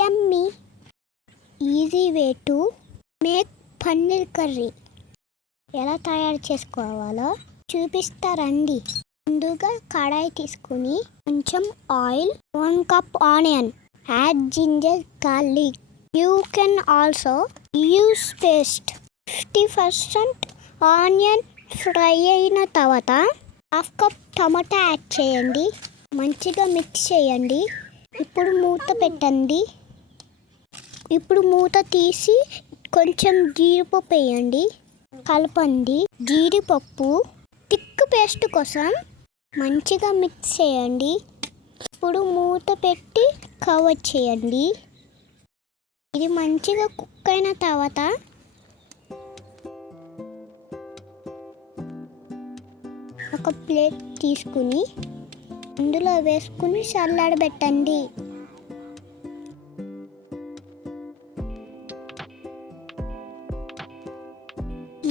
Yummy easy way to make paneer curry ఎలా తయారు చేసుకోవాలో చూపిస్తారండి. ముందుగా కడాయి తీసుకుని కొంచెం oil, 1 cup onion, add ginger garlic. You can also use paste. 50% onion fry అయిన తర్వాత 1/2 కప్ టమాటా యాడ్ చేయండి. మంచిగా మిక్స్ చేయండి. ఇప్పుడు మూత పెట్టండి. ఇప్పుడు మూత తీసి కొంచెం జీడిపప్పు వేయండి. కలపండి. జీడిపప్పు థిక్ పేస్ట్ కోసం మంచిగా మిక్స్ చేయండి. ఇప్పుడు మూత పెట్టి కవర్ చేయండి. ఇది మంచిగా కుక్ అయిన తర్వాత ఒక ప్లేట్ తీసుకుని అందులో వేసుకుని చల్లారబెట్టండి.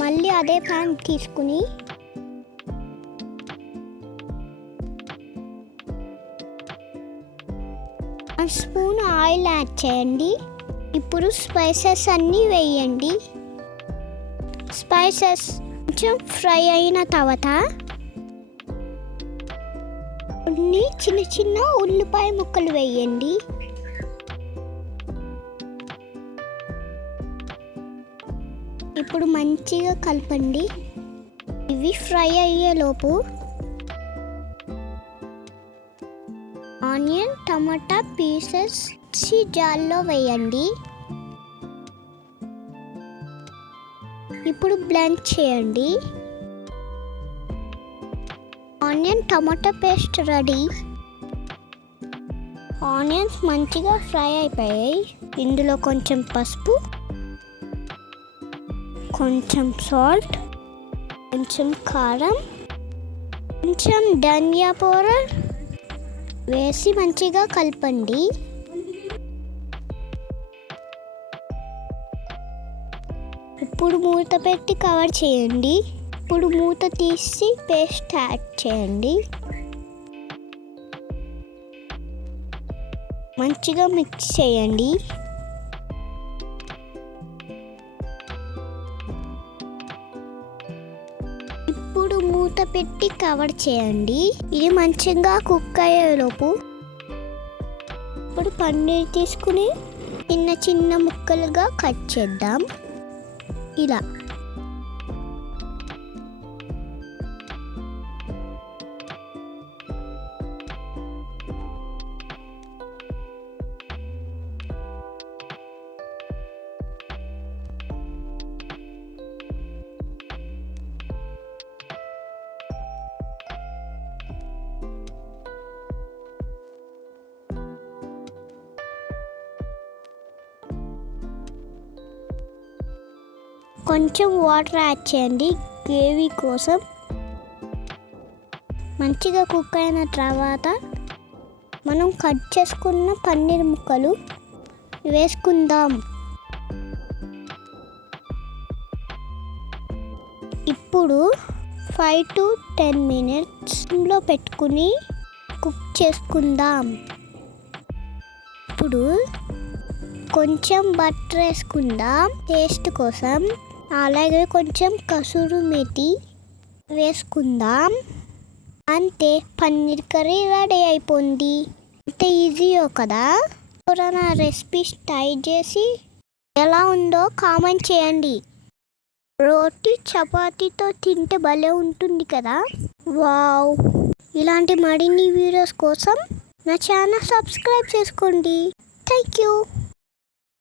మళ్ళీ అదే ప్యాన్ తీసుకుని స్పూన్ ఆయిల్ యాడ్ చేయండి. ఇప్పుడు స్పైసెస్ అన్నీ వేయండి. స్పైసెస్ కొంచెం ఫ్రై అయిన తర్వాత కొన్ని చిన్న చిన్న ఉల్లిపాయ ముక్కలు వేయండి. ఇప్పుడు మంచిగా కలపండి. ఇవి ఫ్రై అయ్యేలోపు ఆనియన్, టమాటా పీసెస్ జార్లో వేయండి. ఇప్పుడు బ్లెండ్ చేయండి. ఆనియన్ టమాటా పేస్ట్ రెడీ. ఆనియన్స్ మంచిగా ఫ్రై అయిపోయాయి. ఇందులో కొంచెం పసుపు, కొంచెం సాల్ట్, కొంచెం కారం, కొంచెం ధనియా పౌడర్ వేసి మంచిగా కలపండి. ఇప్పుడు మూత పెట్టి కవర్ చేయండి. ఇప్పుడు మూత తీసి పేస్ట్ యాడ్ చేయండి. మంచిగా మిక్స్ చేయండి. ఇప్పుడు మూత పెట్టి కవర్ చేయండి. ఇది మంచిగా కుక్ అయ్యేలోపు ఇప్పుడు పన్నీర్ తీసుకుని చిన్న చిన్న ముక్కలుగా కట్ చేద్దాం. ఇలా కొంచెం వాటర్ యాడ్ చేయండి గ్రేవీ కోసం. మంచిగా కుక్ అయిన తర్వాత మనం కట్ చేసుకున్న పన్నీర్ ముక్కలు వేసుకుందాం. ఇప్పుడు 5 to 10 minutes లో పెట్టుకుని కుక్ చేసుకుందాం. ఇప్పుడు కొంచెం బటర్ వేసుకుందాం టేస్ట్ కోసం. అలాగే కొంచెం కసూరి మేతి వేసుకుందాం. అంతే, పన్నీర్ కర్రీ రెడీ అయిపోయింది. అంతే ఈజీయో కదా. ఎవరైనా రెసిపీ ట్రై చేసి ఎలా ఉందో కామెంట్ చేయండి. రోటీ చపాతీతో తింటే భలే ఉంటుంది కదా. వావ్! ఇలాంటి మరిన్ని వీడియోస్ కోసం నా ఛానల్ సబ్స్క్రైబ్ చేసుకోండి. Thank you.